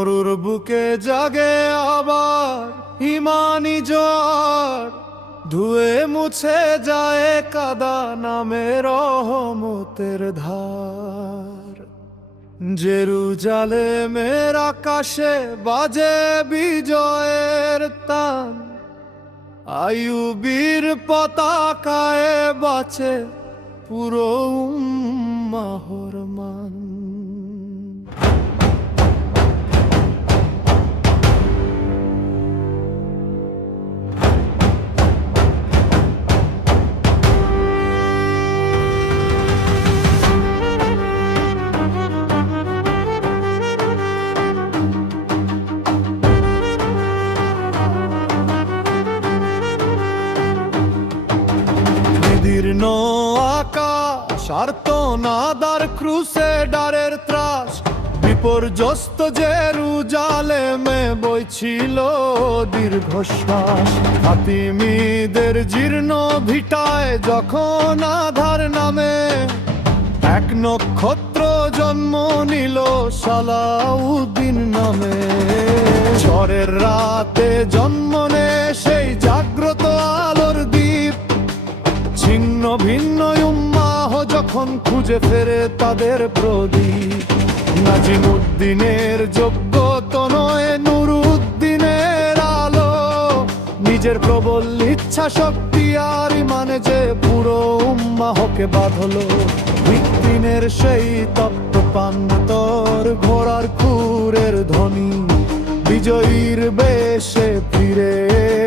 মরুর বুকে জাগে আবার ইমানি জ্বর, ধুয়ে মুছে যায় কাদা নামে রহমতের ধার। জেরুজালেমের আকাশে বাজে বিজয়ের তান, আইয়ুবীর পতাকায় বাঁচে পুরো উম্মাহর মান। দীর্ণ আকাশ আর্তনাদার ক্রুসেডারের ত্রাস, বিপর্যস্ত জেরুজালেমে বইছিল দীর্ঘশ্বাস। ফাতিমিদের জীর্ণ ভিটায় যখন আধার নামে এক নক্ষত্র জন্ম নিল সালাউদ্দিন নামে। ঝড়ের রাতে জন্ম নেয় সেই জাগ্রত আলোর দ্বীপ, ছিন্ন ভিন্ন উম্মাহ যখন খুঁজে ফেরে তাদের প্রদীপ। নাজিমুদ্দিনের যোগ্যত নয় নুরুদ্দিনের আলো, নিজের প্রবল ইচ্ছা শক্তি আর ইমানে যে পুরো উম্মাহকে বাঁধলো। বিক্রিনের সেই তপ্ত প্রান্তর ঘোড়ার খুরের ধ্বনি, বিজয়ীর বেশে ফিরে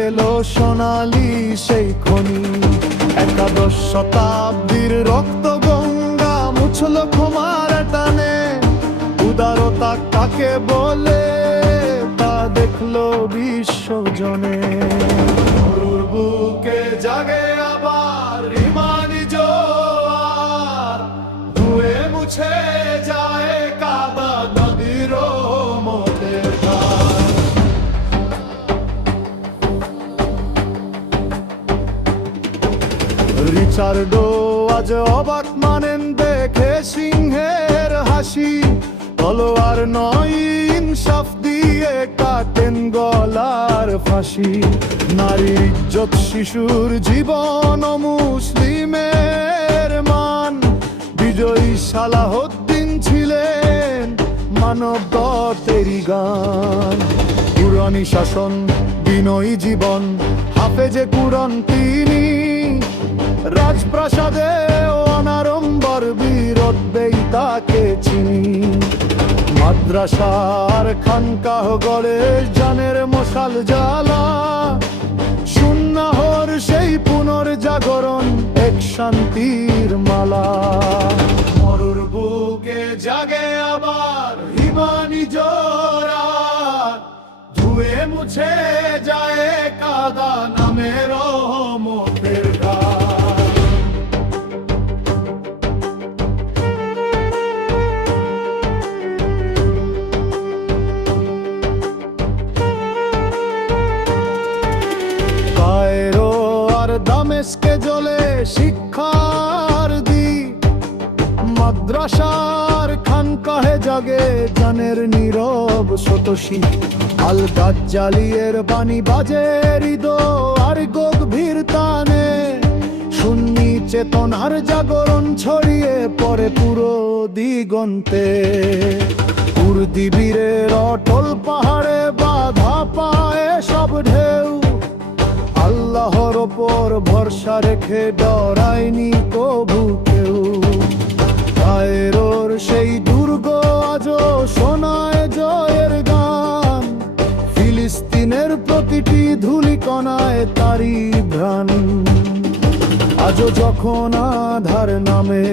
এলো সোনালি সেই খনি। একাদশ শতাব্দীর রক্ত গঙ্গা মুছল ক্ষমার টানে, উদারতা কাকে বলে তা দেখলো বিশ্বজনে। মরুর বুকে জাগে আবার ইমানি জোয়ার, ধুয়ে মুছে যায় কাদা নদীর রহমতের ধার। রিচার্ডো আজ অবাক মানেন দেখে সিংহের হাসি, তলোয়ার নয় ইনসাফ দিয়ে কাটেন গলার ফাঁসি। নারীর ইজ্জত, শিশুর জীবন, মুসলিমের মান, বিজয়ী সালাহউদ্দিন ছিলেন মানবতারই গান। কুরআনী শাসন, বিনয়ী জীবন, হাফেজে কুরআন তিনি, রাজপ্রাসাদে অনারম্বর বীরত্বেই তাকে চিনি। মাদ্রাসার খানকাহ গড়ে জানের মশাল জ্বালা, সুন্নাহর সেই পুনর্জাগরণ এক শান্তির মালা। মরুর বুকে জাগে আবার ইমানি জোরা, ধুয়ে মুছে যায় কাদা নামে রহমতের ধার। দামেস্কে জ্বলে শিক্ষার দ্বীপ, মাদ্রাসার খানকাহে জাগে জানের নীরব শতসী। আল গাজ্জালিয়ের বাণী বাজে হৃদয় আর গভীর তানে, সুন্নি চেতনার জাগরণ ছড়িয়ে পড়ে পুরো দিগন্তে। কুর্দি বীরের অটল পাহাড়ে বাধা পায় সব ঢেউ, আল্লাহর ওপর ভরসা রেখে ডরায়নি কবু কেউ। কায়রোর সেই দুর্গ আজও শোনায় জয়ের গান, ফিলিস্তিনের প্রতিটি ধূলিকণায় তারি ঘ্রাণ। আজও যখন আধার নামে